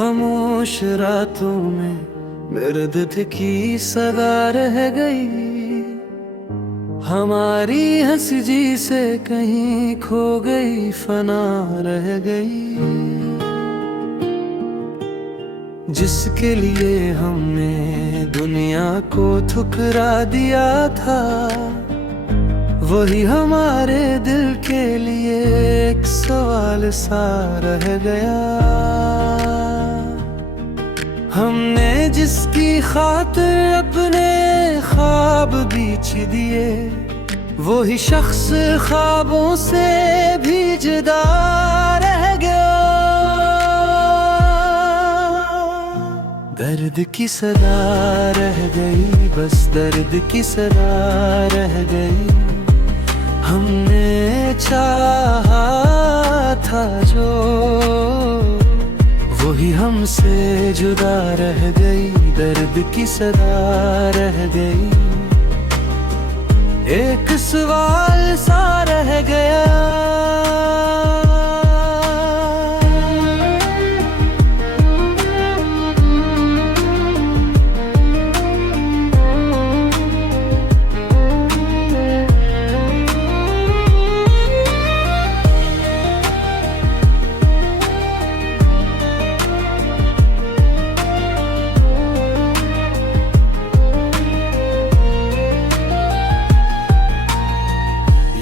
खामोश रातों में मेरे दिल की सदा रह गई। हमारी हंसी से कहीं खो गई, फना रह गई। जिसके लिए हमने दुनिया को ठुकरा दिया था, वही हमारे दिल के लिए एक सवाल सा रह गया। हमने जिसकी खातिर अपने ख्वाब बीच दिए, वही शख्स ख्वाबों से भी जुदा रह गया। दर्द की सदा रह गई, बस दर्द की सदा रह गई। हमने चाहा था जो, वही हमसे जुदा रह गई। दर्द की सदा रह गई, एक सवाल सा रह गया।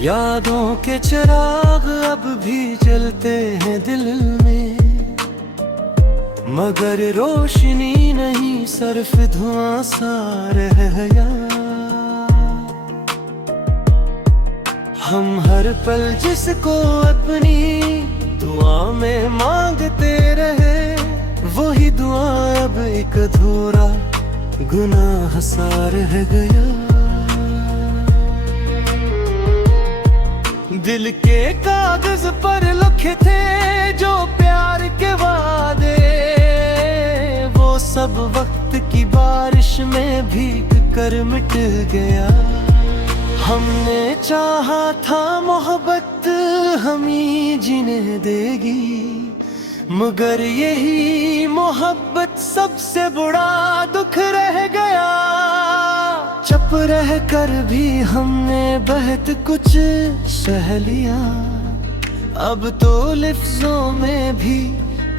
यादों के चिराग अब भी जलते हैं दिल में, मगर रोशनी नहीं, सिर्फ धुआं सा रह गया। हम हर पल जिसको अपनी दुआ में मांगते रहे, वही दुआ अब एक अधूरा गुनाह सा रह गया। दिल के कागज पर लिखे थे जो प्यार के वादे, वो सब वक्त की बारिश में भीग कर मिट गया। हमने चाहा था मोहब्बत हम ही जीने देगी, मगर यही मोहब्बत सबसे बड़ा दुख रह गया। चुप रह कर भी हमने बहुत कुछ सह लिया, अब तो लफ्जों में भी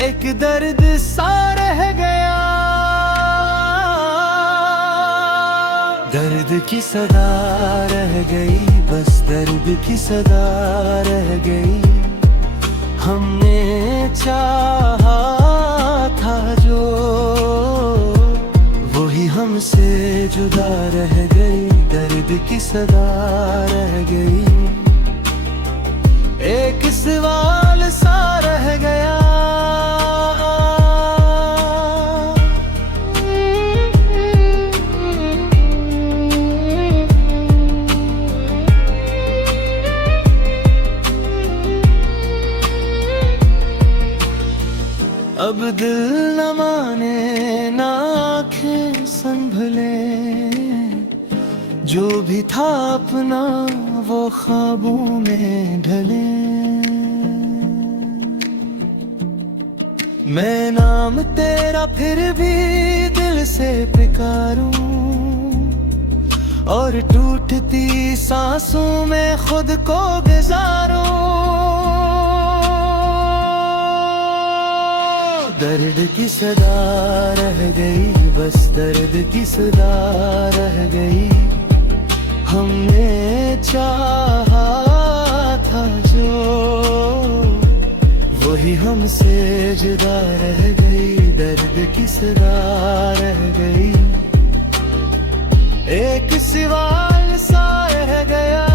एक दर्द सा रह गया। दर्द की सदा रह गई, बस दर्द की सदा रह गई। हमने चाहा था जो, वही हमसे जुदा रह गई। दर्द की सदा रह गई, एक सवाल सा रह गया। अब दिल न माने ना आँखें संभले, जो भी था अपना वो ख्वाबों में ढले। मैं नाम तेरा फिर भी दिल से पुकारूं, और टूटती सांसों में खुद को गुजारूं। दर्द की सदा रह गई, बस दर्द की सदा रह गई। हमने चाहा था जो, वही हमसे जुदा रह गई। दर्द की सदा रह गई, एक सवाल सा रह गया।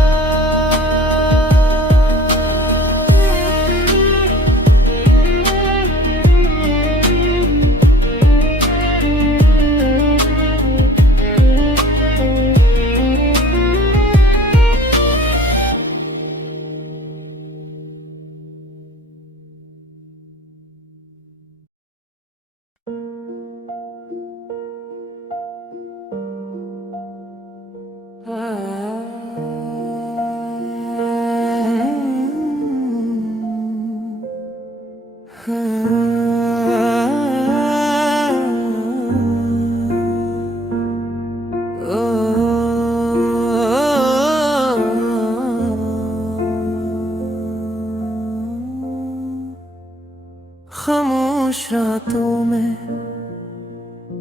खामोश रातों में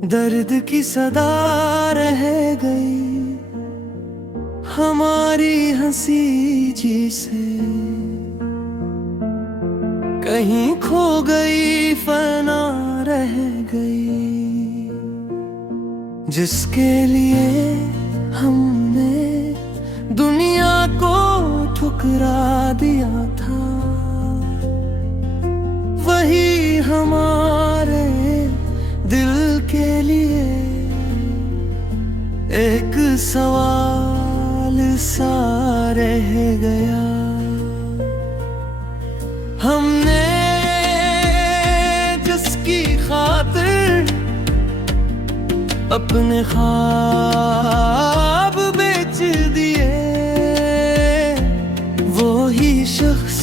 दर्द की सदा रह गई, हमारी हंसी जी से कहीं खो गई, फना रह गई। जिसके लिए हमने दुनिया को ठुकरा दिया था, वही हमारे दिल के लिए एक सवाल सा रह गया। हमने जिसकी खातिर अपने ख्वाब बेच दिए, वो ही शख्स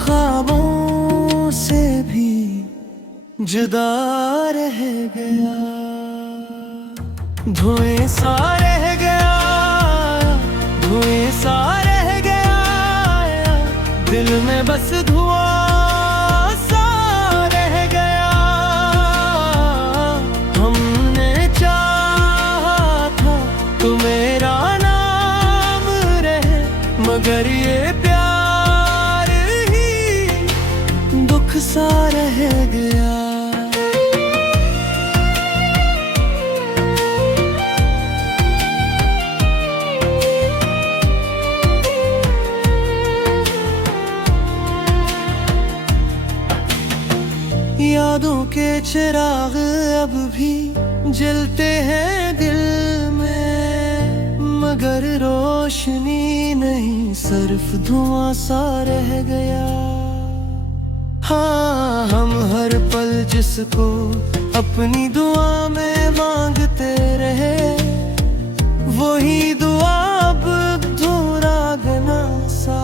ख्वाबों से भी जुदा रह गया। धुएं सा रह गया, धुएं सा रह गया, दिल में बस धुआं सा रह गया। हमने चाहा था तो मेरा नाम रहे, मगर ये प्यार ही दुख सा रह गया। यादों के चिराग अब भी जलते हैं दिल में, मगर रोशनी नहीं, सिर्फ धुआं सा रह गया। हाँ, हम हर पल जिसको अपनी दुआ में मांगते रहे, वही दुआ अब अधूरा गना सा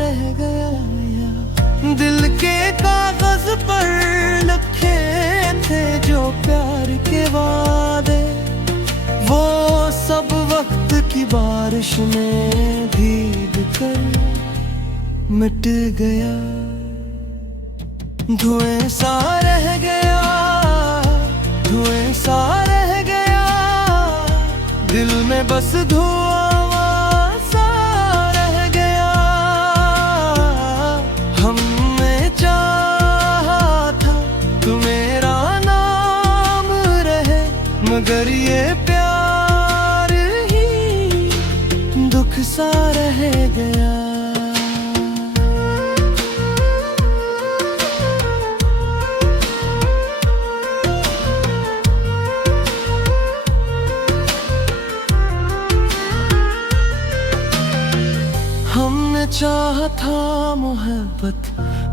रह गया। दिल के कागज पर लिखे थे जो प्यार के वादे, वो सब वक्त की बारिश में भीग कर मिट गया। धुएं सा रह गया, धुएं सा रह गया, दिल में बस धुआं सा रह गया। हमने चाहा था तू मेरा नाम रहे, मगर ये प्यार ही दुख सा रह गया। हमने चाहा था मोहब्बत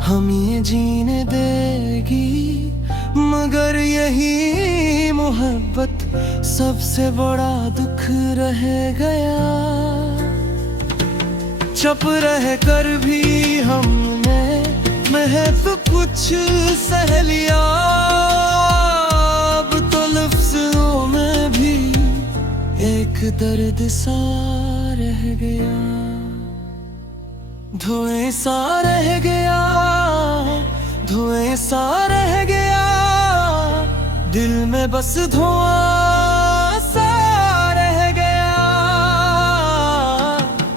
हम ये जीने देगी, मगर यही मोहब्बत सबसे बड़ा दुख रह गया। चुप रह कर भी हमने महज कुछ सह लिया, अब तो लफ्ज़ों में भी एक दर्द सा रह गया। धुएं सा रह गया, धुएं सा रह गया, दिल में बस धुआं सा रह गया।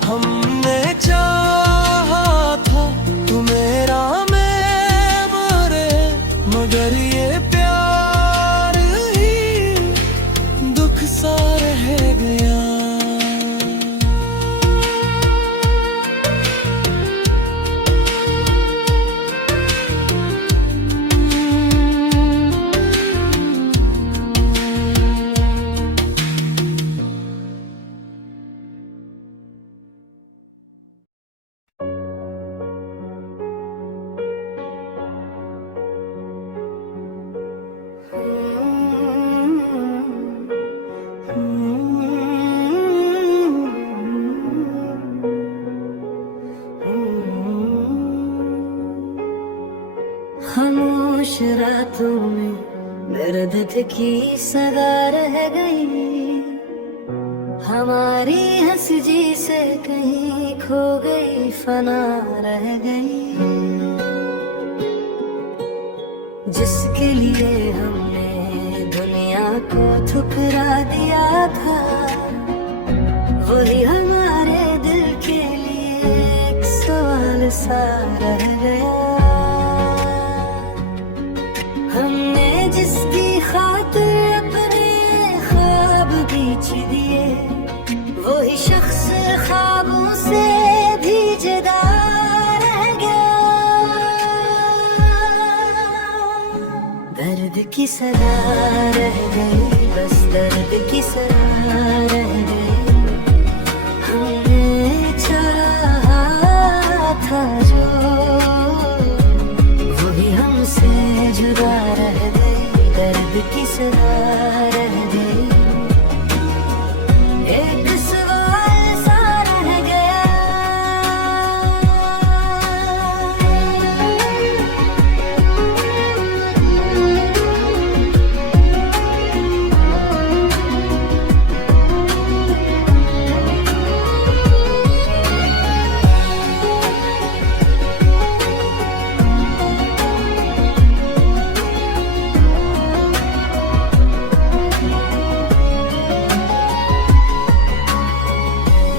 हमने चाहा था तू मेरा मैं मरे, मगर ये प्यार ही दुख सा रह गया। खामोश रातों में दर्द की सदा रह गई, हमारी हंसी से कहीं खो गई, फना रह गई। की सदा रह गई, बस दर्द की सदा रह गई। हमने चाहा था जो वही हमसे जुदा रह गई, दर्द की सदा रह गई। एक सवाल सा रह गया,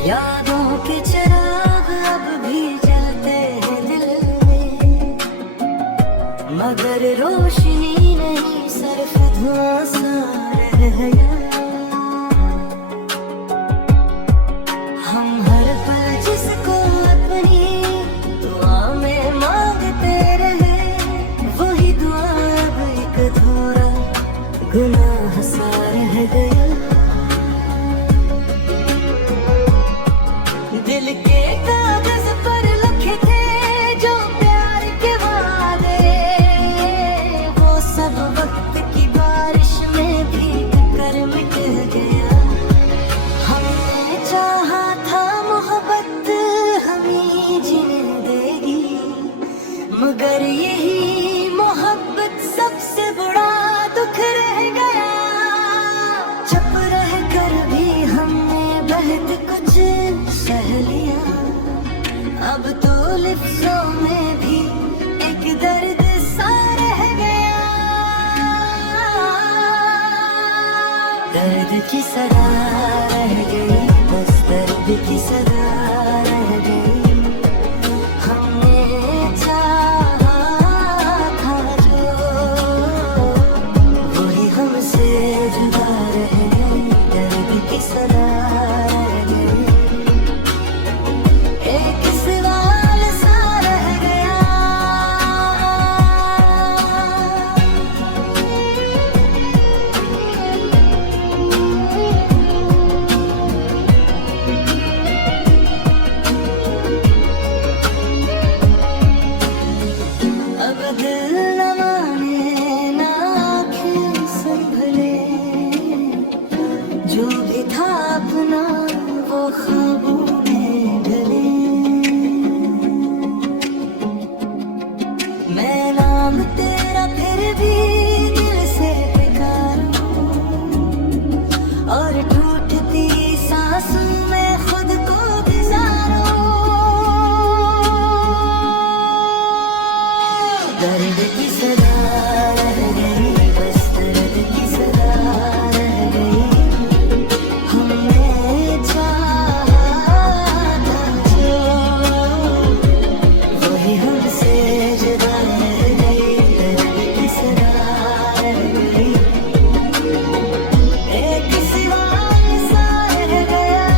यादों के चिराग अब भी जलते हैं दिल में, मगर रोशनी नहीं, सिर्फ धुआं सा रह गया। हम हर पल जिसको अपनी दुआ में मांगते रहे, वही दुआ अब एक अधूरा गुनाह सा रह गया। दिल के कागज पर लिखे थे जो प्यार के वादे, वो सब वक्त की बारिश में भीग कर मिट गया। हमने चाहा था मोहब्बत हमें जीने देगी, मगर यही मोहब्बत सबसे बड़ा दुख रह गया। चुप रह कर भी हमने बहुत कुछ सह लिया, अब तो लिफ्ज़ों में भी एक दर्द सा रह गया। दर्द की सदा रह गई, बस दर्द की सदा रह गई। हमने चाहा था जो वही हमसे जुदा रह गई, दर्द की सदा रह गई। एक सवाल सा रह गया, अब दिल न माने ना आँखें संभले, जो भी था अपना वो ख्वाबों में ढले। मैं नाम तेरा फिर भी दिल से पुकारूं, और टूटती सांसों में खुद को गुजारूं। दर्द की सदा रह गई, बस दर्द की सदा रह गई। हमने चाहा था जो वही हमसे जुदा रह गई, दर्द की सदा रह गई। एक सवाल सा रह गया,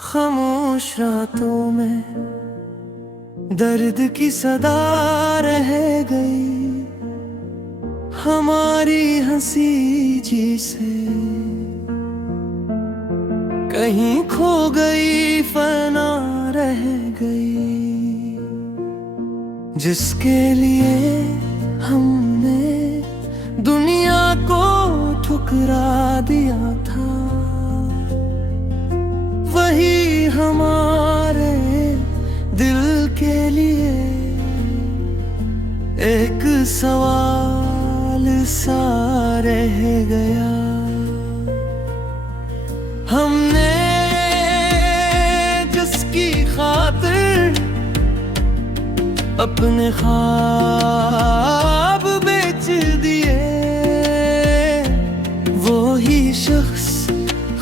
खामोश रातों में दर्द की सदा रह गई, हमारी हंसी जिसे कहीं खो गई, फना रह गई। जिसके लिए हमने दुनिया को ठुकरा दिया था, वही हमारे दिल के लिए एक सवाल सा रह गया। हमने जिसकी खातिर अपने ख्वाब बेच दिए, वो ही शख्स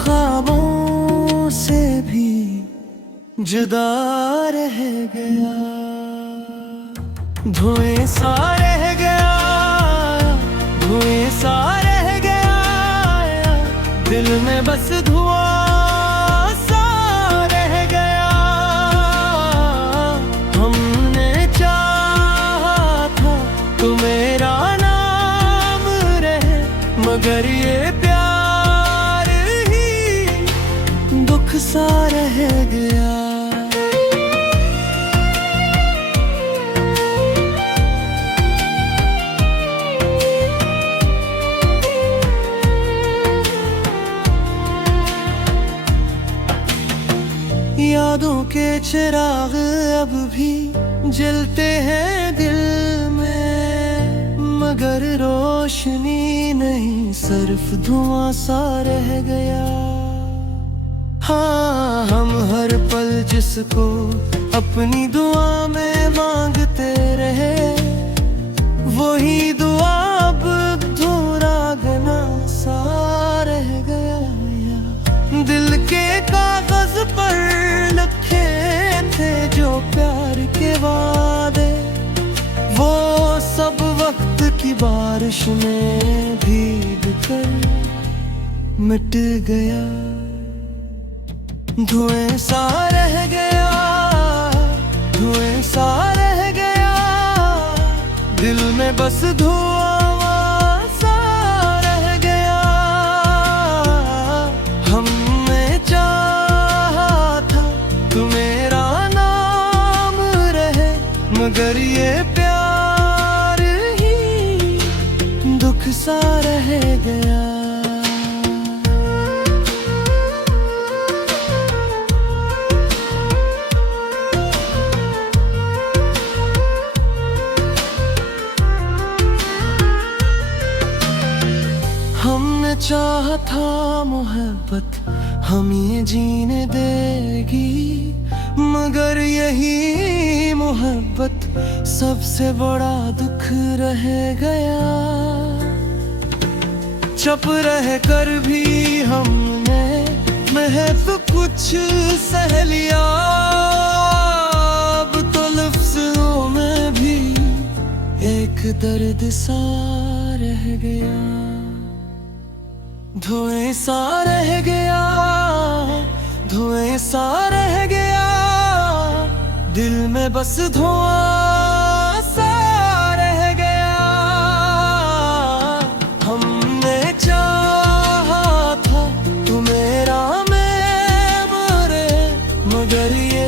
ख्वाबों से भी जुदा रह गया। धुएं सा रह गया, धुएं सा रह गया, दिल में बस धुआं सा रह गया। हमने चाहा था तो मेरा नाम रहे, मगर ये प्यार ही दुख सा रह गया। यादों के चिराग अब भी जलते हैं दिल में, मगर रोशनी नहीं, सिर्फ धुआं सा रह गया। हाँ, हम हर पल जिसको अपनी दुआ में मांगते रहे, वही दुआ अब अधूरा गना सा रह गया। दिल के कागज पर लिखे थे जो प्यार के वादे, वो सब वक्त की बारिश में भीग कर मिट गया। धुएं सा रह गया, धुएं सा रह गया, दिल में बस धुआं सा रह गया। हमने चाहा था तू मेरा नाम रहे, मगर ये प्यार ही दुख सा रह गया। हमने चाहा था मोहब्बत हम ये जीने देगी, मगर यही मोहब्बत सबसे बड़ा दुख रह गया। चुप रह कर भी हमने महज कुछ सह लिया, अब तो लफ्ज़ों में भी एक दर्द सा रह गया। धुएं सा रह गया, धुएं सा रह गया, दिल में बस धुआं सा रह गया। हमने चाहा था तू मेरा मैं मरे, मगर ये